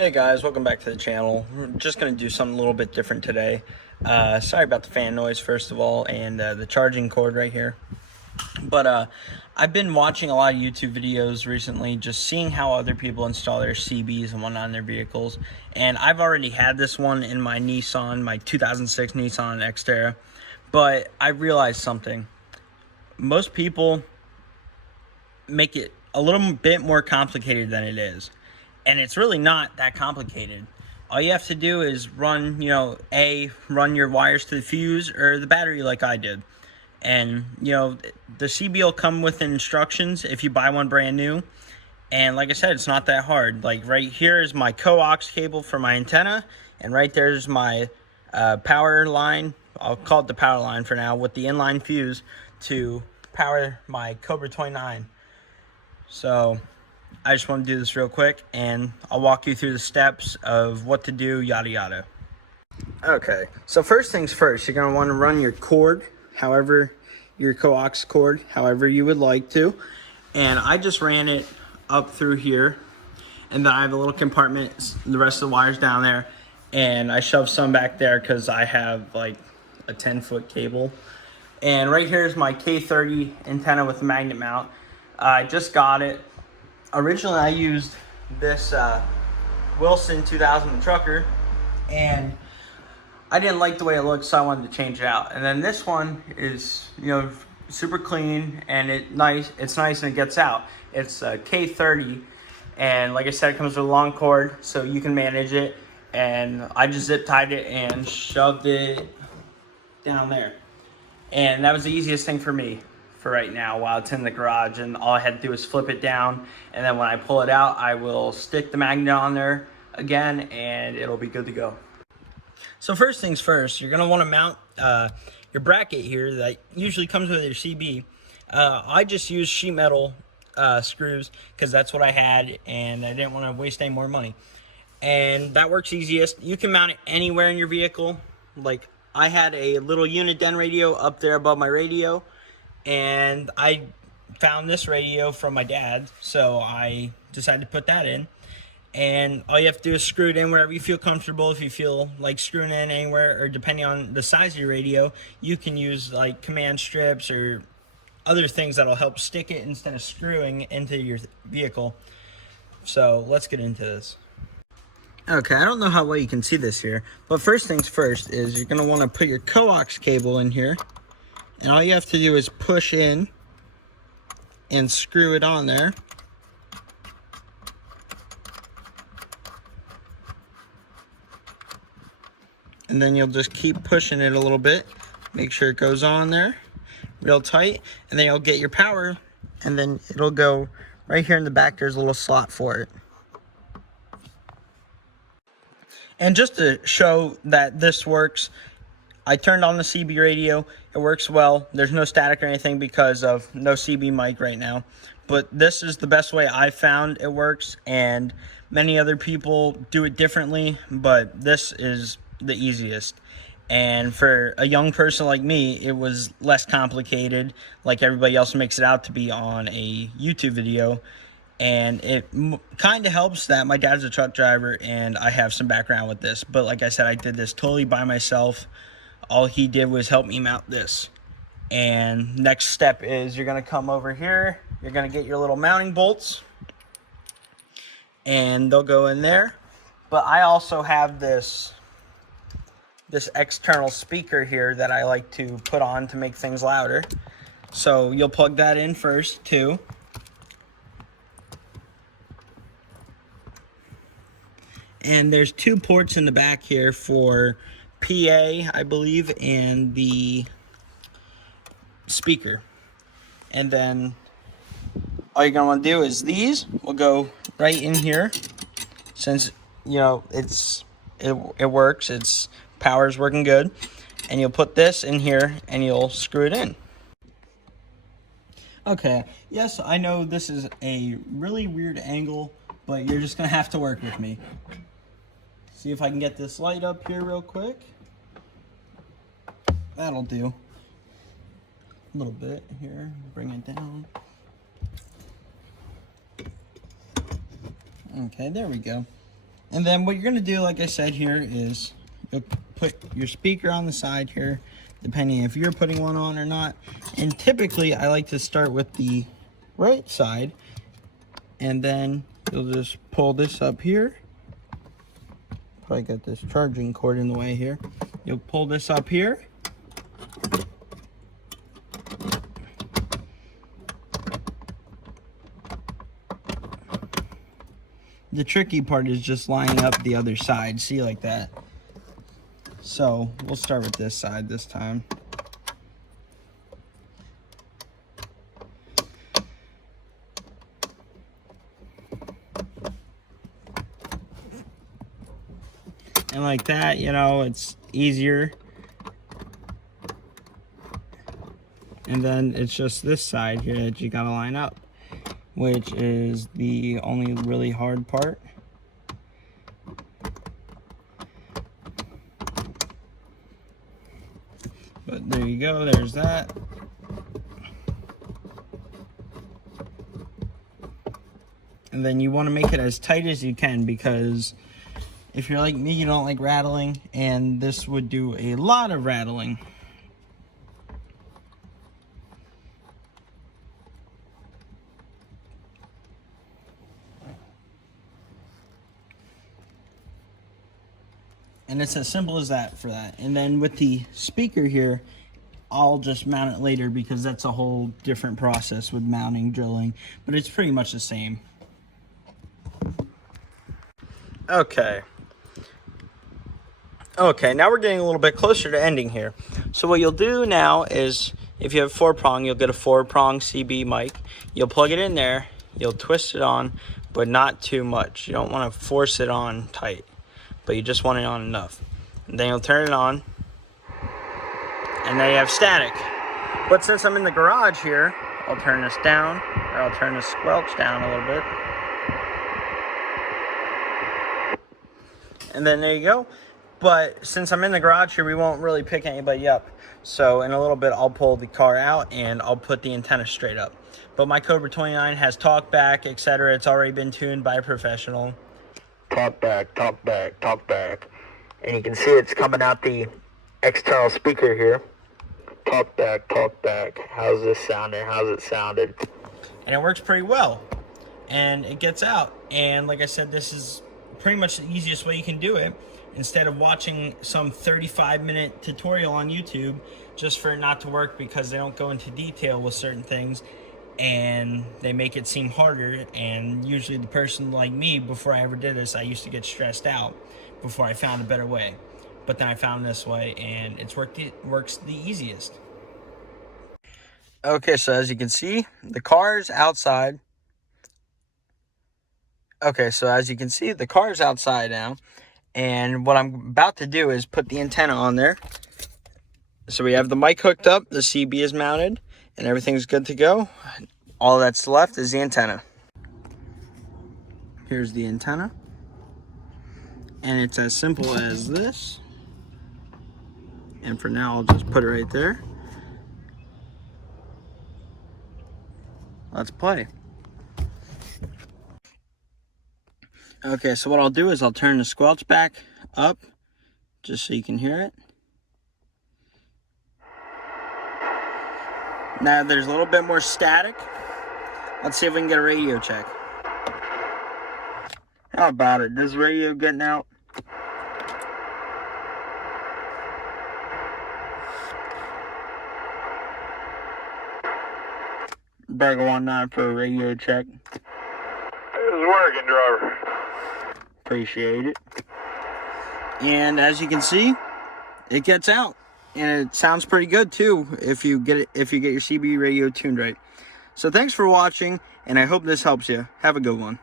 Hey guys, welcome back to the channel. We're just going to do something a little bit different today. Sorry about the fan noise first of all, and the charging cord right here. But I've been watching a lot of YouTube videos recently, just seeing how other people install their CBs and whatnot in their vehicles. And I've already had this one in my Nissan, my 2006 Nissan Xterra. But I realized something. Most people make it a little bit more complicated than it is. And it's really not that complicated. All you have to do is run, run your wires to the fuse or the battery like I did. And, the CB will come with instructions if you buy one brand new. And like I said, it's not that hard. Like right here is my coax cable for my antenna. And right there's my power line. I'll call it the power line for now, with the inline fuse to power my Cobra 29. So I just want to do this real quick, and I'll walk you through the steps of what to do, yada yada. Okay, so first things first, you're going to want to run your cord, however, your coax cord, however you would like to. And I just ran it up through here, and then I have a little compartment, the rest of the wires down there, and I shoved some back there because I have like a 10-foot cable. And right here is my K30 antenna with a magnet mount. I just got it. Originally, I used this Wilson 2000 trucker, and I didn't like the way it looked, so I wanted to change it out. And then this one is, super clean, and it's nice and it gets out. It's a K30, and like I said, it comes with a long cord, so you can manage it. And I just zip tied it and shoved it down there. And that was the easiest thing for me for right now while it's in the garage, and all I had to do is flip it down, and then when I pull it out, I will stick the magnet on there again, and it'll be good to go. So first things first, you're going to want to mount your bracket here that usually comes with your CB. I just use sheet metal screws because that's what I had, and I didn't want to waste any more money. And that works easiest. You can mount it anywhere in your vehicle. Like I had a little uniden radio up there above my radio, and I found this radio from my dad, so I decided to put that in. And all you have to do is screw it in wherever you feel comfortable. If you feel like screwing it in anywhere, or depending on the size of your radio, you can use like command strips or other things that'll help stick it instead of screwing into your vehicle. So let's get into this. Okay, I don't know how well you can see this here, but first things first is you're going to want to put your coax cable in here. And all you have to do is push in and screw it on there. And then you'll just keep pushing it a little bit. Make sure it goes on there real tight. And then you'll get your power, and then it'll go right here in the back. There's a little slot for it. And just to show that this works, I turned on the CB radio. It works well. There's no static or anything because of no CB mic right now. But this is the best way I found it works, and many other people do it differently, but this is the easiest. And for a young person like me, it was less complicated like everybody else makes it out to be on a YouTube video. And it kind of helps that my dad's a truck driver and I have some background with this. But like I said, I did this totally by myself. All he did was help me mount this. And next step is you're going to come over here. You're going to get your little mounting bolts, and they'll go in there. But I also have this external speaker here that I like to put on to make things louder. So you'll plug that in first too. And there's two ports in the back here for PA, I believe, and the speaker. And then all you're going to want to do is these will go right in here. Since, it works, its power's working good. And you'll put this in here and you'll screw it in. Okay, yes, I know this is a really weird angle, but you're just going to have to work with me. See if I can get this light up here real quick. That'll do. A little bit here, bring it down. Okay, there we go. And then what you're gonna do, like I said here, is you'll put your speaker on the side here, depending if you're putting one on or not. And typically I like to start with the right side, and then you'll just pull this up here. Probably got this charging cord in the way here. You'll pull this up here. The tricky part is just lining up the other side, see, like that. So we'll start with this side this time. And like that, you know, it's easier. And then it's just this side here that you gotta line up, which is the only really hard part. But there you go, there's that. And then you want to make it as tight as you can, because if you're like me, you don't like rattling, and this would do a lot of rattling. And it's as simple as that for that. And then with the speaker here, I'll just mount it later because that's a whole different process with mounting, drilling, but it's pretty much the same. Okay, now we're getting a little bit closer to ending here. So what you'll do now is, if you have 4-prong, you'll get a 4-prong CB mic. You'll plug it in there, you'll twist it on, but not too much. You don't want to force it on tight, but you just want it on enough. And then you'll turn it on, and then you have static. But since I'm in the garage here, I'll turn this down, or I'll turn the squelch down a little bit. And then there you go. But since I'm in the garage here, we won't really pick anybody up. So in a little bit, I'll pull the car out and I'll put the antenna straight up. But my Cobra 29 has talkback, etc. It's already been tuned by a professional. Talkback, talkback, talkback. And you can see it's coming out the external speaker here. Talkback, talkback. How's this sounding? How's it sounded? And it works pretty well. And it gets out. And like I said, this is pretty much the easiest way you can do it, instead of watching some 35-minute tutorial on YouTube just for it not to work because they don't go into detail with certain things and they make it seem harder. And usually the person like me, before I ever did this, I used to get stressed out before I found a better way. But then I found this way and it works the easiest. Okay, so as you can see, the car's outside. Okay, so as you can see, the car's outside now. And what I'm about to do is put the antenna on there. So we have the mic hooked up, the CB is mounted, and everything's good to go. All that's left is the antenna. Here's the antenna. And it's as simple as this. And for now, I'll just put it right there. Let's play. Okay, so what I'll do is I'll turn the squelch back up just so you can hear it. Now there's a little bit more static. Let's see if we can get a radio check. How about it? This radio getting out? Better go on now for a radio check. It's working, driver. Appreciate it. And as you can see, it gets out, and it sounds pretty good too if you get your CB radio tuned right. So thanks for watching, and I hope this helps you. Have a good one.